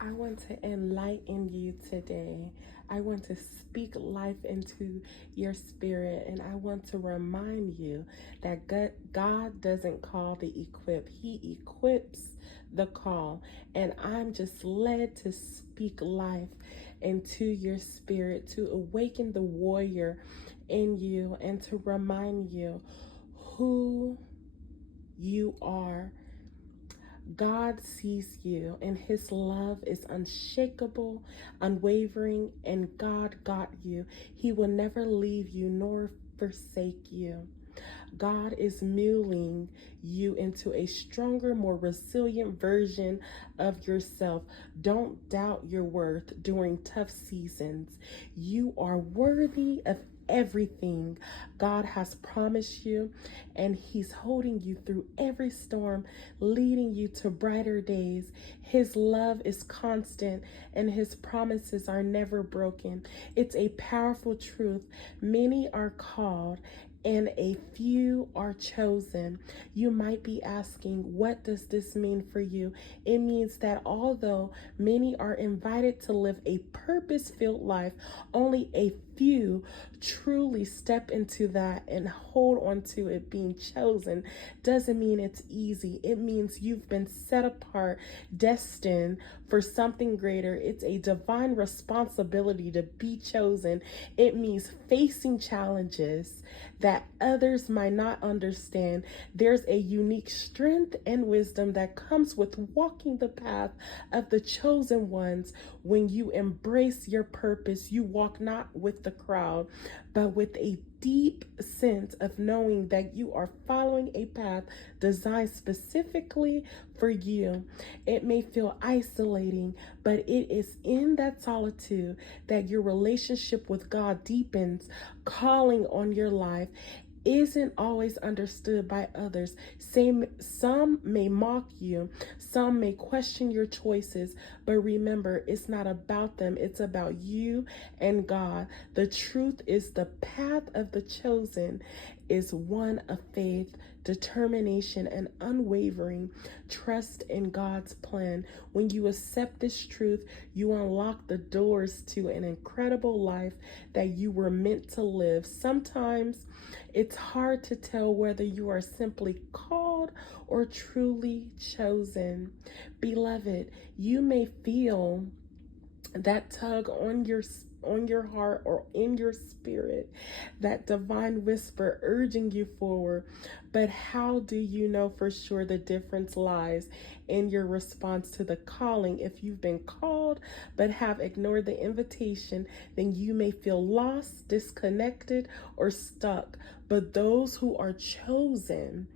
I want to enlighten you today. I want to speak life into your spirit, and I want to remind you that God doesn't call the equip, He equips the call. And I'm just led to speak life into your spirit, to awaken the warrior in you, and to remind you who you are. God sees you, and His love is unshakable, unwavering, and God got you. He will never leave you nor forsake you. God is mulling you into a stronger, more resilient version of yourself. Don't doubt your worth during tough seasons. You are worthy of everything God has promised you, and He's holding you through every storm, leading you to brighter days. His love is constant, and His promises are never broken. It's a powerful truth. Many are called, and a few are chosen. You might be asking, what does this mean for you? It means that although many are invited to live a purpose-filled life, only a few truly step into that and hold on to it. Being chosen doesn't mean it's easy. It means you've been set apart, destined for something greater. It's a divine responsibility to be chosen. It means facing challenges that others might not understand. There's a unique strength and wisdom that comes with walking the path of the chosen ones. When you embrace your purpose, you walk not with the crowd, but with a deep sense of knowing that you are following a path designed specifically for you. It may feel isolating, but it is in that solitude that your relationship with God deepens. Calling on your life isn't always understood by others. Some may mock you, some may question your choices, but remember, it's not about them, it's about you and God. The truth is, the path of the chosen is one of faith, determination, and unwavering trust in God's plan. When you accept this truth, you unlock the doors to an incredible life that you were meant to live. Sometimes it's hard to tell whether you are simply called or truly chosen. Beloved, you may feel that tug on your heart or in your spirit, that divine whisper urging you forward. But how do you know for sure? The difference lies in your response to the calling. If you've been called but have ignored the invitation, then you may feel lost, disconnected, or stuck. But those who are chosen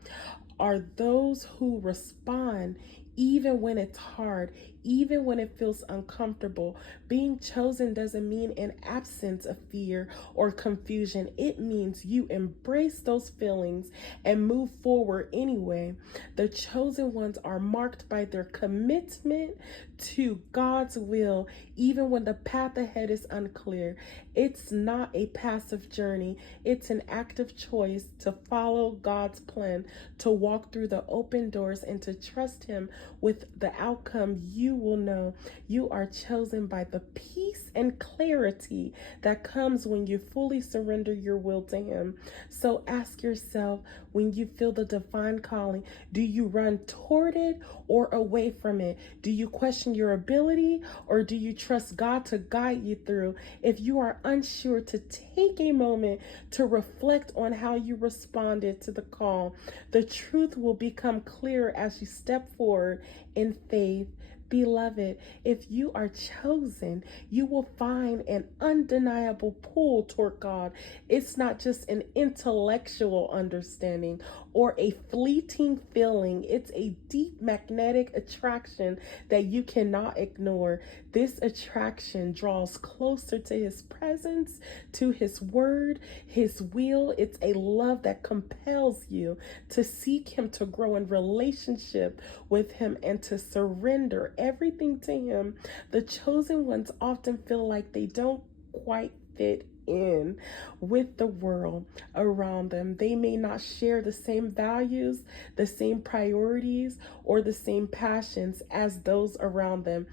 are those who respond even when it's hard, even when it feels uncomfortable. Being chosen doesn't mean an absence of fear or confusion. It means you embrace those feelings and move forward anyway. The chosen ones are marked by their commitment to God's will, even when the path ahead is unclear. It's not a passive journey, it's an active choice to follow God's plan, to walk through the open doors, and to trust Him with the outcome. You will know you are chosen by the peace and clarity that comes when you fully surrender your will to Him. So ask yourself, when you feel the divine calling, do you run toward it or away from it? Do you question your ability, or do you trust God to guide you through? If you are unsure, to take a moment to reflect on how you responded to the call. The truth will become clearer as you step forward in faith. Beloved, if you are chosen, you will find an undeniable pull toward God. It's not just an intellectual understanding or a fleeting feeling. It's a deep magnetic attraction that you cannot ignore. This attraction draws closer to His presence, to His word, His will. It's a love that compels you to seek Him, to grow in relationship with Him, and to surrender everything to Him. The chosen ones often feel like they don't quite fit in with the world around them. They may not share the same values, the same priorities, or the same passions as those around them.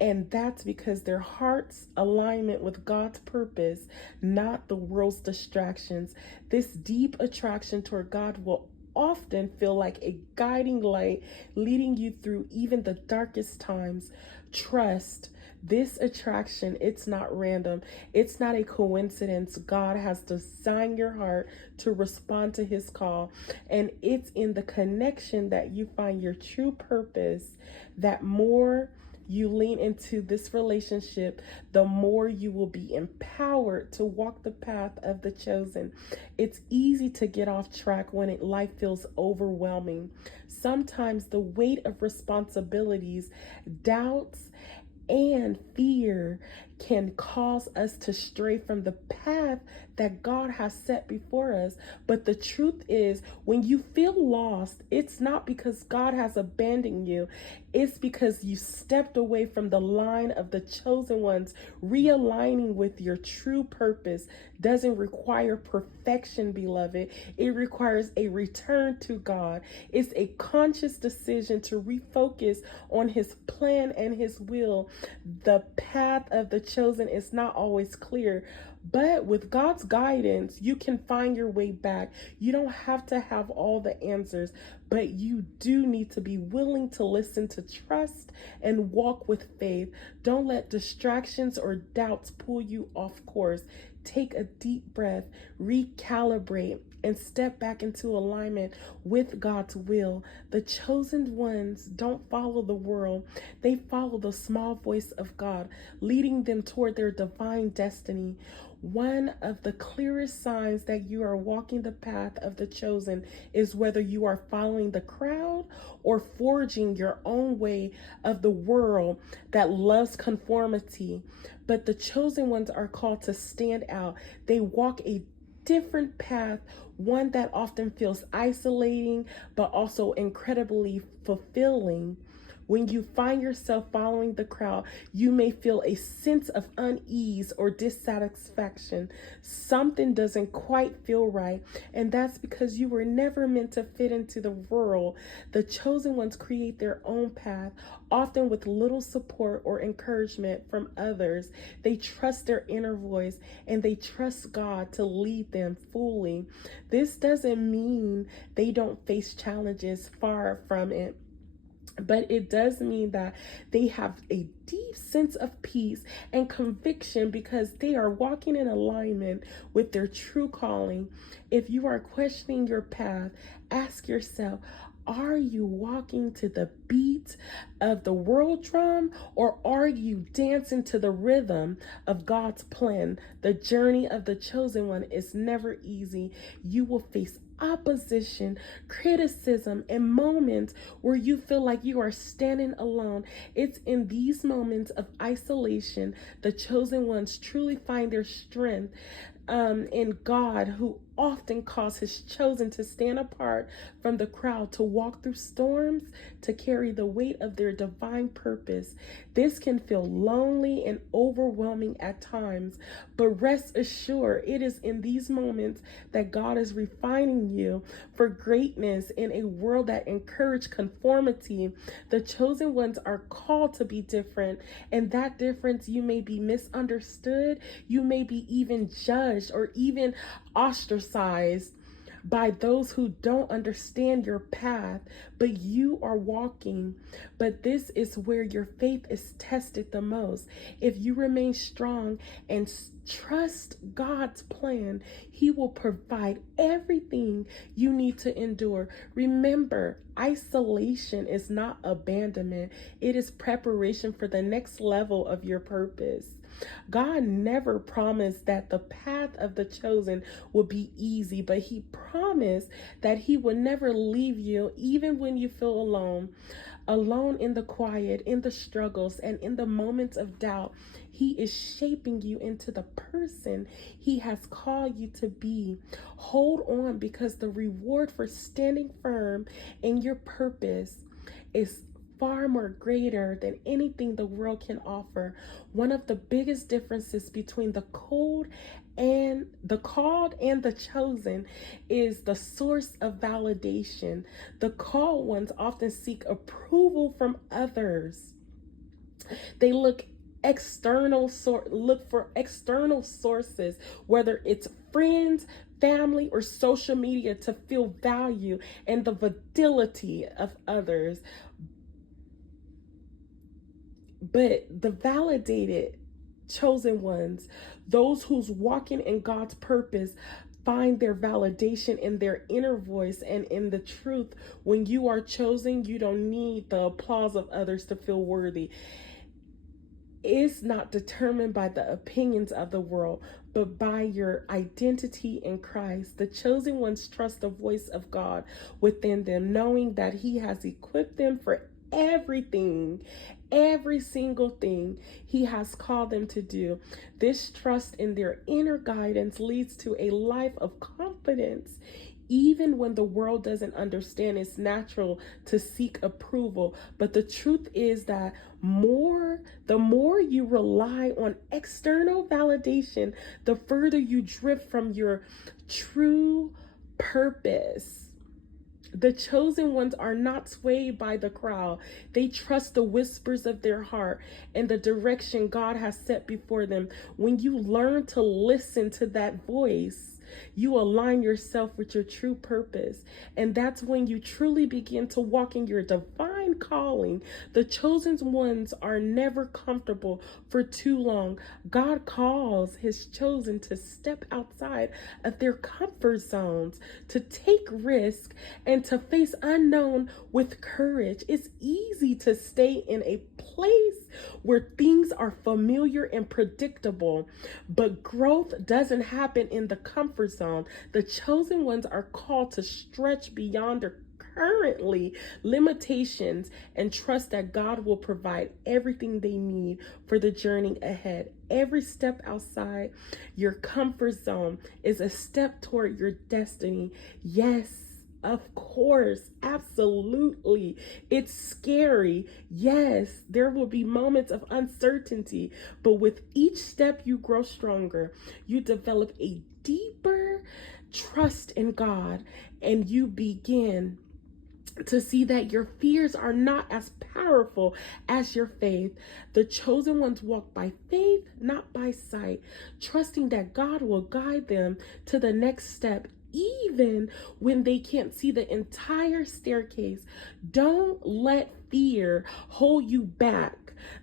And that's because their heart's alignment with God's purpose, not the world's distractions. This deep attraction toward God will often feel like a guiding light leading you through even the darkest times. Trust this attraction, it's not random. It's not a coincidence. God has designed your heart to respond to his call. And it's in the connection that you find your true purpose, that more you lean into this relationship, the more you will be empowered to walk the path of the chosen. It's easy to get off track when life feels overwhelming. Sometimes the weight of responsibilities, doubts, and fear can cause us to stray from the path that God has set before us. But the truth is, when you feel lost, it's not because God has abandoned you. It's because you stepped away from the line of the chosen ones. Realigning with your true purpose doesn't require perfection, beloved. It requires a return to God. It's a conscious decision to refocus on his plan and his will. The path of the chosen is not always clear, but with God's guidance, you can find your way back. You don't have to have all the answers, but you do need to be willing to listen, to trust, and walk with faith. Don't let distractions or doubts pull you off course. Take a deep breath, recalibrate, and step back into alignment with God's will. The chosen ones don't follow the world. They follow the small voice of God, leading them toward their divine destiny. One of the clearest signs that you are walking the path of the chosen is whether you are following the crowd or forging your own way of the world that loves conformity. But the chosen ones are called to stand out. They walk a different path, one that often feels isolating, but also incredibly fulfilling. When you find yourself following the crowd, you may feel a sense of unease or dissatisfaction. Something doesn't quite feel right, and that's because you were never meant to fit into the world. The chosen ones create their own path, often with little support or encouragement from others. They trust their inner voice and they trust God to lead them fully. This doesn't mean they don't face challenges, far from it. But it does mean that they have a deep sense of peace and conviction because they are walking in alignment with their true calling. If you are questioning your path, ask yourself, are you walking to the beat of the world drum, or are you dancing to the rhythm of God's plan? The journey of the chosen one is never easy. You will face opposition, criticism, and moments where you feel like you are standing alone. It's in these moments of isolation the chosen ones truly find their strength in God, who often calls his chosen to stand apart from the crowd, to walk through storms, to carry the weight of their divine purpose. This can feel lonely and overwhelming at times, but rest assured, it is in these moments that God is refining you for greatness in a world that encourages conformity. The chosen ones are called to be different, and that difference, you may be misunderstood, you may be even judged or even ostracized by those who don't understand your path, but you are walking. But this is where your faith is tested the most. If you remain strong and trust God's plan, he will provide everything you need to endure. Remember, isolation is not abandonment. It is preparation for the next level of your purpose. God never promised that the path of the chosen would be easy, but he promised that he would never leave you even when you feel alone. Alone in the quiet, in the struggles, and in the moments of doubt, he is shaping you into the person he has called you to be. Hold on, because the reward for standing firm in your purpose is far more greater than anything the world can offer. One of the biggest differences between the called and the chosen is the source of validation. The called ones often seek approval from others. They look for external sources, whether it's friends, family, or social media, to feel value and the validity of others. But the validated chosen ones, those who's walking in God's purpose, find their validation in their inner voice and in the truth. When you are chosen, you don't need the applause of others to feel worthy. Is not determined by the opinions of the world, but by your identity in Christ. The chosen ones trust the voice of God within them, knowing that He has equipped them for everything, every single thing He has called them to do. This trust in their inner guidance leads to a life of confidence. Even when the world doesn't understand, it's natural to seek approval. But the truth is that the more you rely on external validation, the further you drift from your true purpose. The chosen ones are not swayed by the crowd. They trust the whispers of their heart and the direction God has set before them. When you learn to listen to that voice, you align yourself with your true purpose. And that's when you truly begin to walk in your divine calling. The chosen ones are never comfortable for too long. God calls His chosen to step outside of their comfort zones, to take risks, and to face unknown with courage. It's easy to stay in a place where things are familiar and predictable, but growth doesn't happen in the comfort zone. The chosen ones are called to stretch beyond their currently limitations and trust that God will provide everything they need for the journey ahead. Every step outside your comfort zone is a step toward your destiny. Yes, of course, absolutely. It's scary. Yes, there will be moments of uncertainty, but with each step you grow stronger. You develop a deeper trust in God, and you begin to see that your fears are not as powerful as your faith. The chosen ones walk by faith, not by sight, trusting that God will guide them to the next step, even when they can't see the entire staircase. Don't let fear hold you back.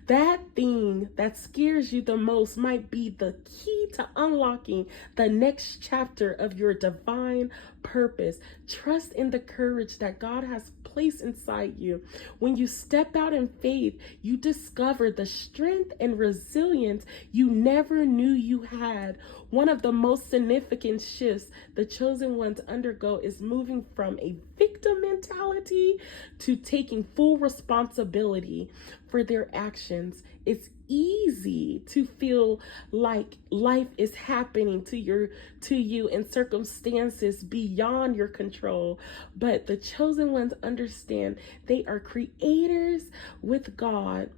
That thing that scares you the most might be the key to unlocking the next chapter of your divine purpose. Trust in the courage that God has placed inside you. When you step out in faith, you discover the strength and resilience you never knew you had. One of the most significant shifts the chosen ones undergo is moving from a victim mentality to taking full responsibility for their actions. It's easy to feel like life is happening to you in circumstances beyond your control, but the chosen ones understand they are creators with God.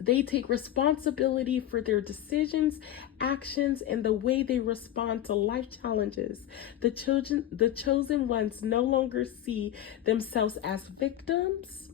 They take responsibility for their decisions, actions, and the way they respond to life challenges. The chosen ones no longer see themselves as victims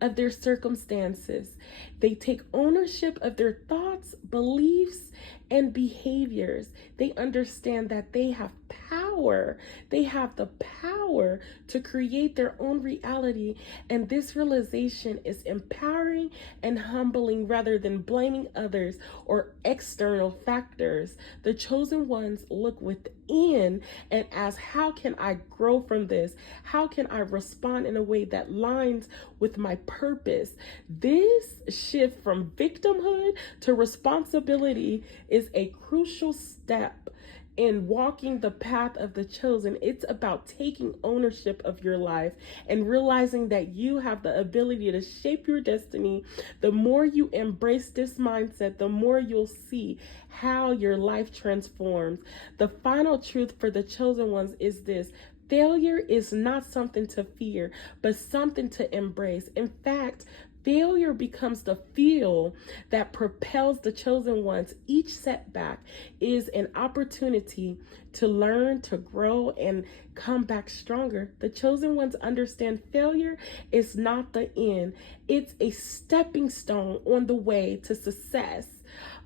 of their circumstances. They take ownership of their thoughts, beliefs, and behaviors. They understand that they have power. They have the power to create their own reality. And this realization is empowering and humbling rather than blaming others or external factors. The chosen ones look within and ask, how can I grow from this? How can I respond in a way that lines with my purpose? This shift from victimhood to responsibility is a crucial step in walking the path of the chosen. It's about taking ownership of your life and realizing that you have the ability to shape your destiny. The more you embrace this mindset, the more you'll see how your life transforms. The final truth for the chosen ones is this: Failure is not something to fear, but something to embrace. In fact, failure becomes the fuel that propels the chosen ones. Each setback is an opportunity to learn, to grow, and come back stronger. The chosen ones understand failure is not the end, it's a stepping stone on the way to success.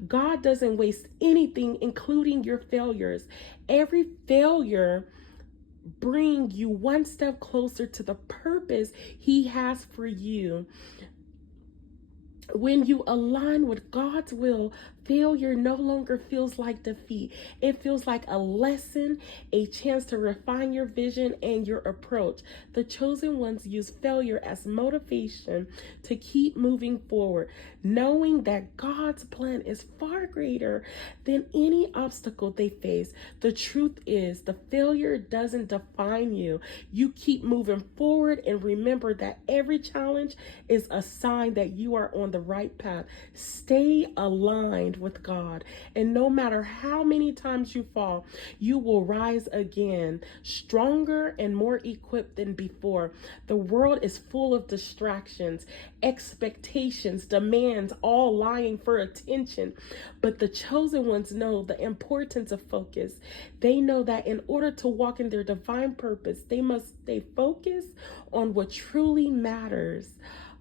God doesn't waste anything, including your failures. Every failure bring you one step closer to the purpose he has for you. When you align with God's will, failure no longer feels like defeat. It feels like a lesson, a chance to refine your vision and your approach. The chosen ones use failure as motivation to keep moving forward, knowing that God's plan is far greater than any obstacle they face. The truth is, the failure doesn't define you. You keep moving forward and remember that every challenge is a sign that you are on the right path. Stay aligned with God, and no matter how many times you fall, you will rise again, stronger and more equipped than before. The world is full of distractions, expectations, demands, all lying for attention. But the chosen ones know the importance of focus. They know that in order to walk in their divine purpose, they must stay focused on what truly matters.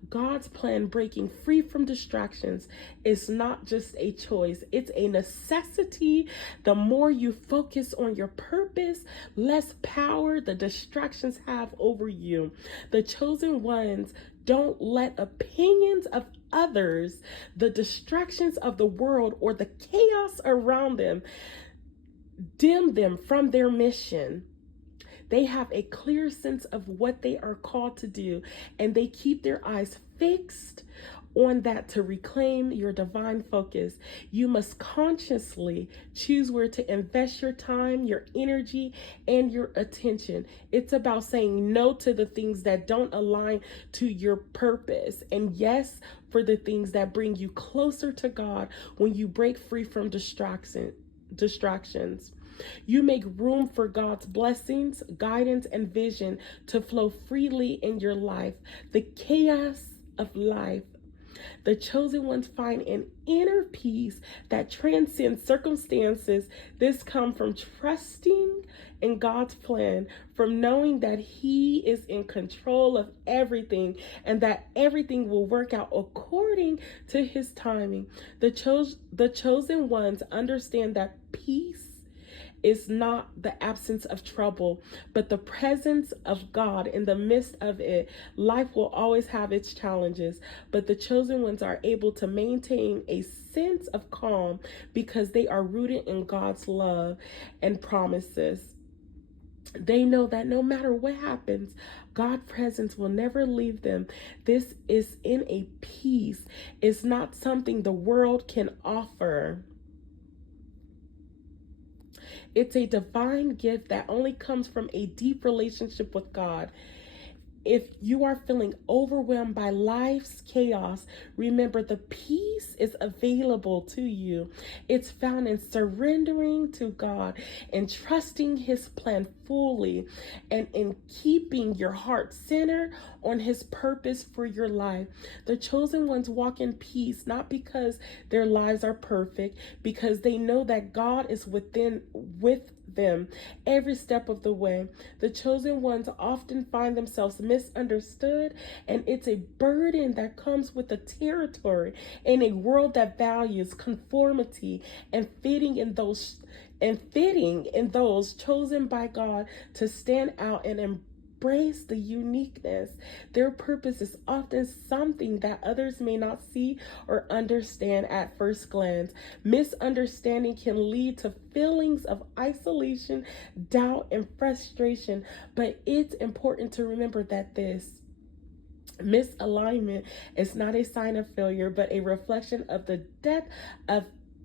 God's plan, breaking free from distractions, is not just a choice, it's a necessity. The more you focus on your purpose, less power the distractions have over you. The chosen ones don't let opinions of others, the distractions of the world, or the chaos around them dim them from their mission. They have a clear sense of what they are called to do, and they keep their eyes fixed on that to reclaim your divine focus. You must consciously choose where to invest your time, your energy, and your attention. It's about saying no to the things that don't align to your purpose, and yes for the things that bring you closer to God. When you break free from distractions, you make room for God's blessings, guidance, and vision to flow freely in your life. The chaos of life, the chosen ones find an inner peace that transcends circumstances. This comes from trusting in God's plan, from knowing that He is in control of everything and that everything will work out according to His timing. The chosen ones understand that peace is not the absence of trouble, but the presence of God in the midst of it. Life will always have its challenges, but the chosen ones are able to maintain a sense of calm because they are rooted in God's love and promises. They know that no matter what happens, God's presence will never leave them. This is in a peace. It's not something the world can offer. It's a divine gift that only comes from a deep relationship with God. If you are feeling overwhelmed by life's chaos, remember the peace is available to you. It's found in surrendering to God and trusting His plan fully, and in keeping your heart centered on His purpose for your life. The chosen ones walk in peace, not because their lives are perfect, because they know that God is with them every step of the way. The chosen ones often find themselves misunderstood, and it's a burden that comes with the territory in a world that values conformity and fitting in those chosen by God to stand out and embrace the uniqueness. Their purpose is often something that others may not see or understand at first glance. Misunderstanding can lead to feelings of isolation, doubt, and frustration, but it's important to remember that this misalignment is not a sign of failure, but a reflection of the depth of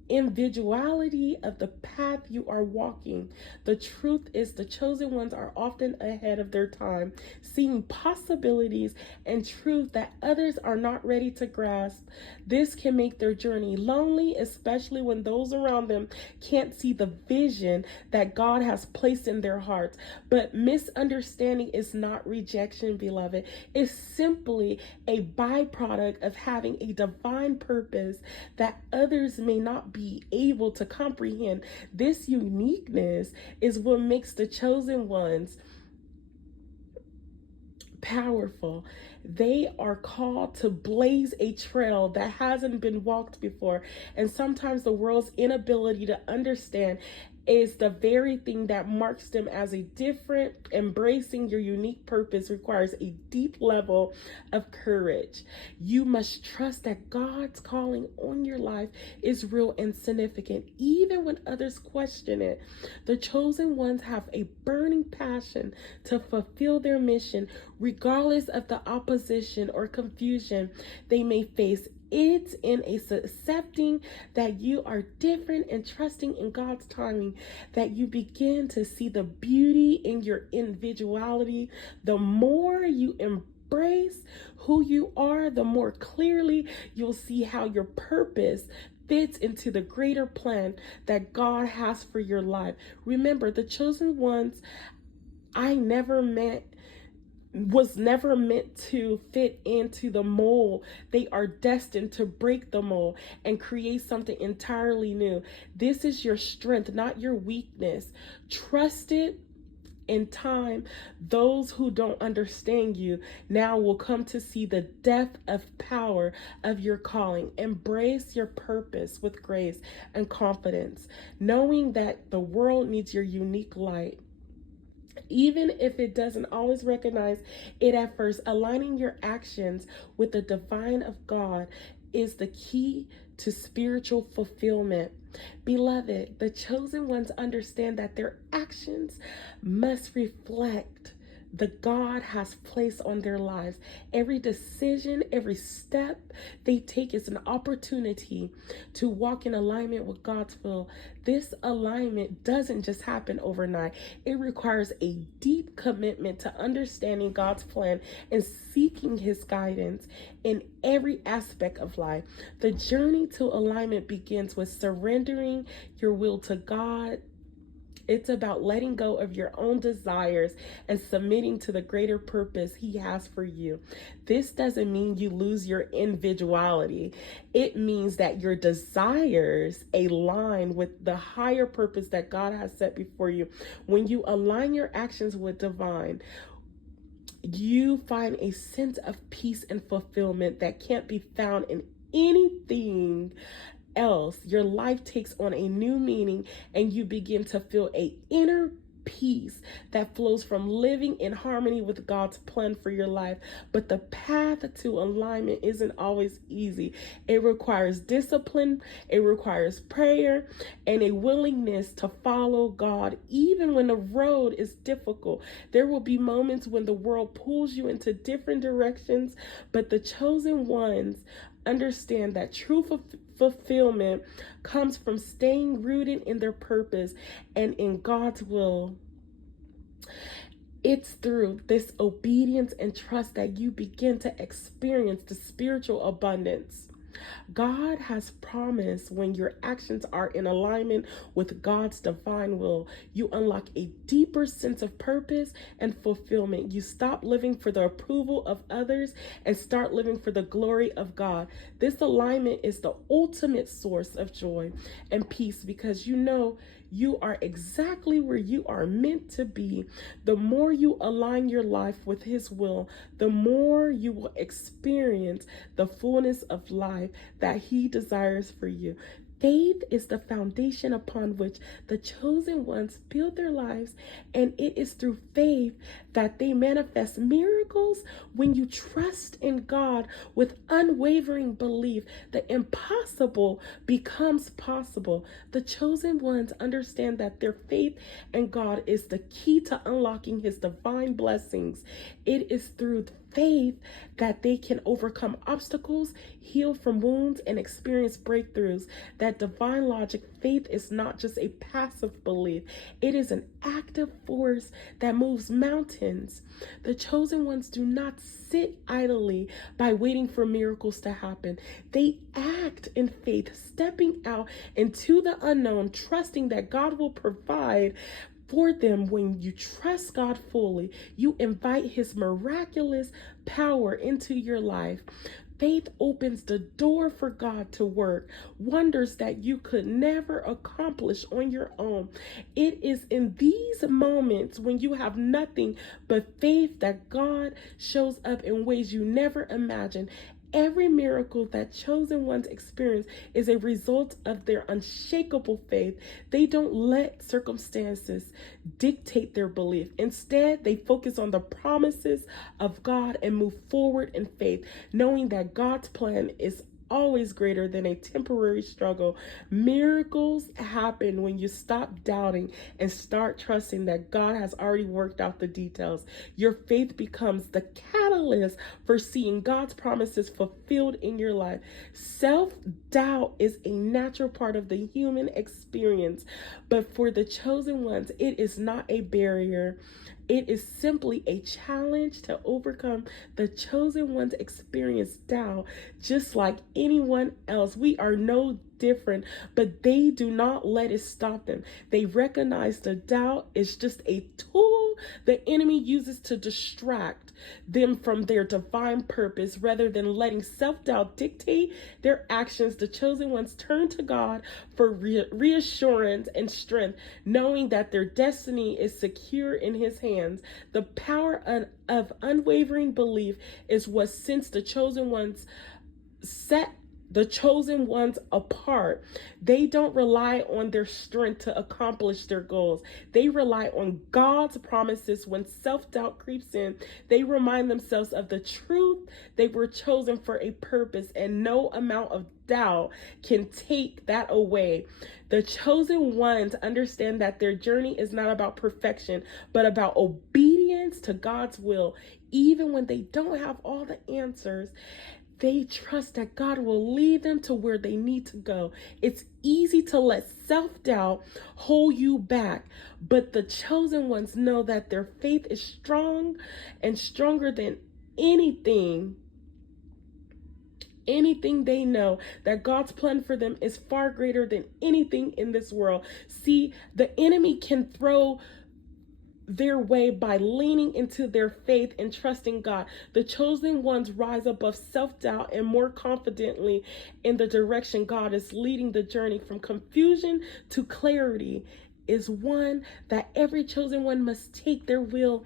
individuality of the path you are walking. The truth is, the chosen ones are often ahead of their time, seeing possibilities and truth that others are not ready to grasp. This can make their journey lonely, especially when those around them can't see the vision that God has placed in their hearts. But misunderstanding is not rejection, beloved. It's simply a byproduct of having a divine purpose that others may not be able to comprehend. This uniqueness is what makes the chosen ones powerful. They are called to blaze a trail that hasn't been walked before. And sometimes the world's inability to understand is the very thing that marks them as a different. Embracing your unique purpose requires a deep level of courage. You must trust that God's calling on your life is real and significant, even when others question it. The chosen ones have a burning passion to fulfill their mission, regardless of the opposition or confusion they may face. It's in accepting that you are different and trusting in God's timing that you begin to see the beauty in your individuality. The more you embrace who you are, the more clearly you'll see how your purpose fits into the greater plan that God has for your life. Remember, the chosen ones was never meant to fit into the mold. They are destined to break the mold and create something entirely new. This is your strength, not your weakness. Trust it. In time, those who don't understand you now will come to see the depth of power of your calling. Embrace your purpose with grace and confidence, knowing that the world needs your unique light. Even if it doesn't always recognize it at first, aligning your actions with the divine of God is the key to spiritual fulfillment. Beloved, the chosen ones understand that their actions must reflect the God has placed on their lives. Every decision, every step they take is an opportunity to walk in alignment with God's will. This alignment doesn't just happen overnight. It requires a deep commitment to understanding God's plan and seeking his guidance in every aspect of life. The journey to alignment begins with surrendering your will to God. It's about letting go of your own desires and submitting to the greater purpose he has for you. This doesn't mean you lose your individuality. It means that your desires align with the higher purpose that God has set before you. When you align your actions with divine, you find a sense of peace and fulfillment that can't be found in anything else. Your life takes on a new meaning and you begin to feel a inner peace that flows from living in harmony with God's plan for your life. But the path to alignment isn't always easy. It requires discipline, it requires prayer, and a willingness to follow God even when the road is difficult. There will be moments when the world pulls you into different directions, but the chosen ones understand that true fulfillment comes from staying rooted in their purpose and in God's will. It's through this obedience and trust that you begin to experience the spiritual abundance God has promised. When your actions are in alignment with God's divine will, you unlock a deeper sense of purpose and fulfillment. You stop living for the approval of others and start living for the glory of God. This alignment is the ultimate source of joy and peace because you know you are exactly where you are meant to be. The more you align your life with His will, the more you will experience the fullness of life that He desires for you. Faith is the foundation upon which the chosen ones build their lives, and it is through faith that they manifest miracles. When you trust in God with unwavering belief, the impossible becomes possible. The chosen ones understand that their faith in God is the key to unlocking His divine blessings. It is through faith that they can overcome obstacles, heal from wounds, and experience breakthroughs. That divine logic, faith is not just a passive belief, it is an active force that moves mountains. The chosen ones do not sit idly by waiting for miracles to happen. They act in faith, stepping out into the unknown, trusting that God will provide for them. When you trust God fully, you invite His miraculous power into your life. Faith opens the door for God to work wonders that you could never accomplish on your own. It is in these moments when you have nothing but faith that God shows up in ways you never imagined. Every miracle that chosen ones experience is a result of their unshakable faith. They don't let circumstances dictate their belief. Instead, they focus on the promises of God and move forward in faith, knowing that God's plan is always greater than a temporary struggle. Miracles happen when you stop doubting and start trusting that God has already worked out the details. Your faith becomes the catalyst for seeing God's promises fulfilled in your life. Self-doubt is a natural part of the human experience, but for the chosen ones, it is not a barrier. It is simply a challenge to overcome. The chosen ones experience doubt just like anyone else. We are no different, but they do not let it stop them. They recognize the doubt is just a tool the enemy uses to distract them from their divine purpose. Rather than letting self-doubt dictate their actions, the chosen ones turn to God for reassurance and strength, knowing that their destiny is secure in His hands. The power of unwavering belief is what sets the chosen ones apart. They don't rely on their strength to accomplish their goals. They rely on God's promises. When self-doubt creeps in, they remind themselves of the truth. They were chosen for a purpose, and no amount of doubt can take that away. The chosen ones understand that their journey is not about perfection, but about obedience to God's will. Even when they don't have all the answers, they trust that God will lead them to where they need to go. It's easy to let self-doubt hold you back, but the chosen ones know that their faith is strong and stronger than anything they know, that God's plan for them is far greater than anything in this world. See, the enemy can throw their way by leaning into their faith and trusting God. The chosen ones rise above self-doubt and more confidently in the direction God is leading. The journey from confusion to clarity is one that every chosen one must take. There will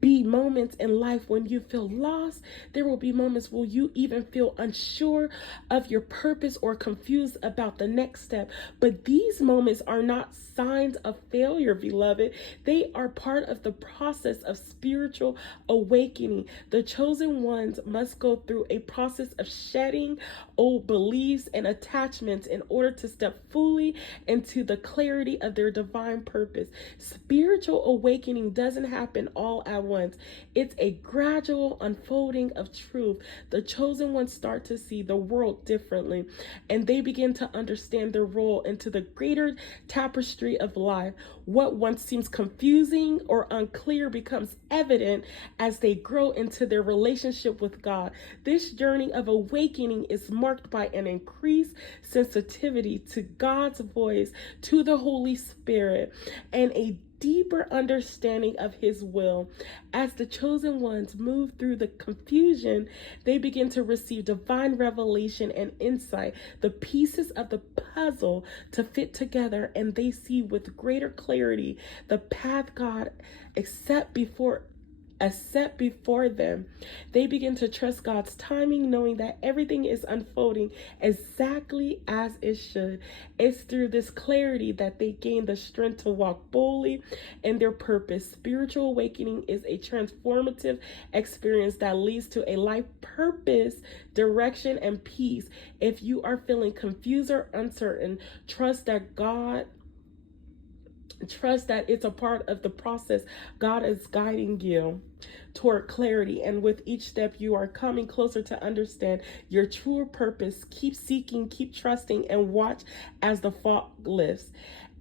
be moments in life when you feel lost. There will be moments where you even feel unsure of your purpose or confused about the next step. But these moments are not signs of failure, beloved. They are part of the process of spiritual awakening. The chosen ones must go through a process of shedding old beliefs and attachments in order to step fully into the clarity of their divine purpose. Spiritual awakening doesn't happen all at once. It's a gradual unfolding of truth. The chosen ones start to see the world differently, and they begin to understand their role into the greater tapestry of life. What once seems confusing or unclear becomes evident as they grow into their relationship with God. This journey of awakening is marked by an increased sensitivity to God's voice, to the Holy Spirit, and a deeper understanding of His will. As the chosen ones move through the confusion, they begin to receive divine revelation and insight, the pieces of the puzzle to fit together, and they see with greater clarity the path God set before them. They begin to trust God's timing, knowing that everything is unfolding exactly as it should. It's through this clarity that they gain the strength to walk boldly in their purpose. Spiritual awakening is a transformative experience that leads to a life purpose, direction, and peace. If you are feeling confused or uncertain, trust that God Trust that it's a part of the process. God is guiding you toward clarity, and with each step, you are coming closer to understand your true purpose. Keep seeking, keep trusting, and watch as the fog lifts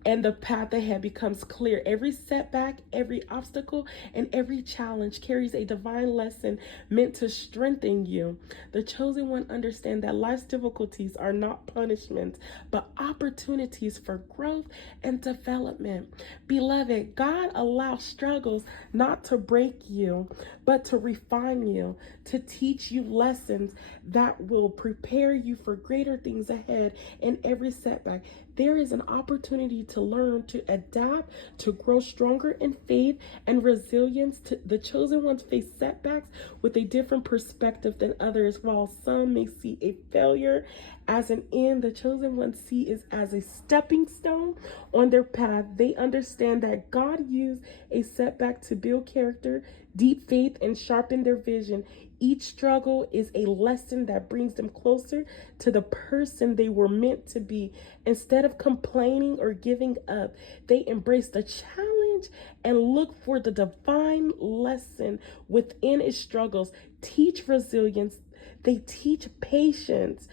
and the path ahead becomes clear. Every setback, every obstacle, and every challenge carries a divine lesson meant to strengthen you. The chosen one understand that life's difficulties are not punishments, but opportunities for growth and development. Beloved, God allows struggles not to break you, but to refine you, to teach you lessons that will prepare you for greater things ahead. In every setback, there is an opportunity to learn, to adapt, to grow stronger in faith and resilience. The chosen ones face setbacks with a different perspective than others. While some may see a failure as an end, the chosen ones see it as a stepping stone on their path. They understand that God used a setback to build character, deep faith, and sharpen their vision. Each struggle is a lesson that brings them closer to the person they were meant to be. Instead of complaining or giving up, they embrace the challenge and look for the divine lesson within its struggles. Teach resilience. They teach patience.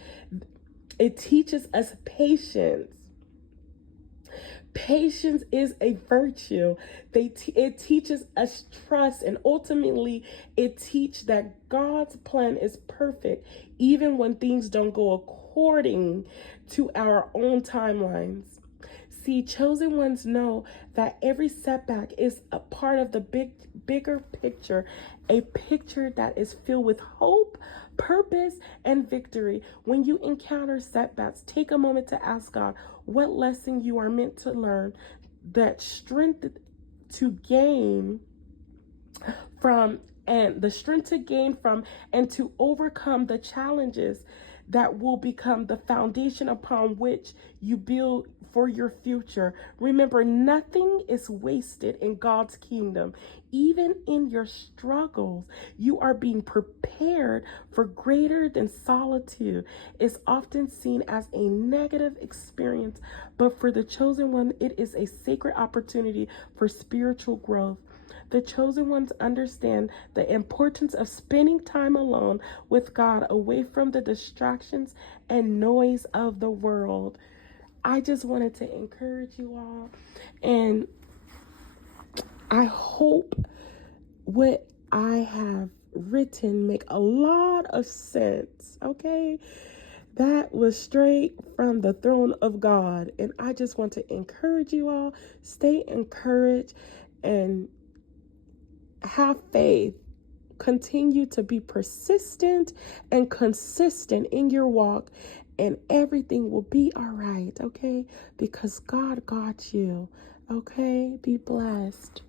It teaches us patience. Patience is a virtue. It teaches us trust, and ultimately it teaches that God's plan is perfect, even when things don't go according to our own timelines. See, chosen ones know that every setback is a part of the bigger picture, a picture that is filled with hope, purpose, and victory. When you encounter setbacks, take a moment to ask God what lesson you are meant to learn, that strength to gain from and the strength to gain from and to overcome the challenges that will become the foundation upon which you build for your future. Remember, nothing is wasted in God's kingdom. Even in your struggles, you are being prepared for greater than solitude. It's often seen as a negative experience, but for the chosen one, it is a sacred opportunity for spiritual growth. The chosen ones understand the importance of spending time alone with God, away from the distractions and noise of the world. I just wanted to encourage you all, and I hope what I have written make a lot of sense. Okay, that was straight from the throne of God, and I just want to encourage you all. Stay encouraged and have faith. Continue to be persistent and consistent in your walk, and everything will be all right, okay? Because God got you, okay? Be blessed.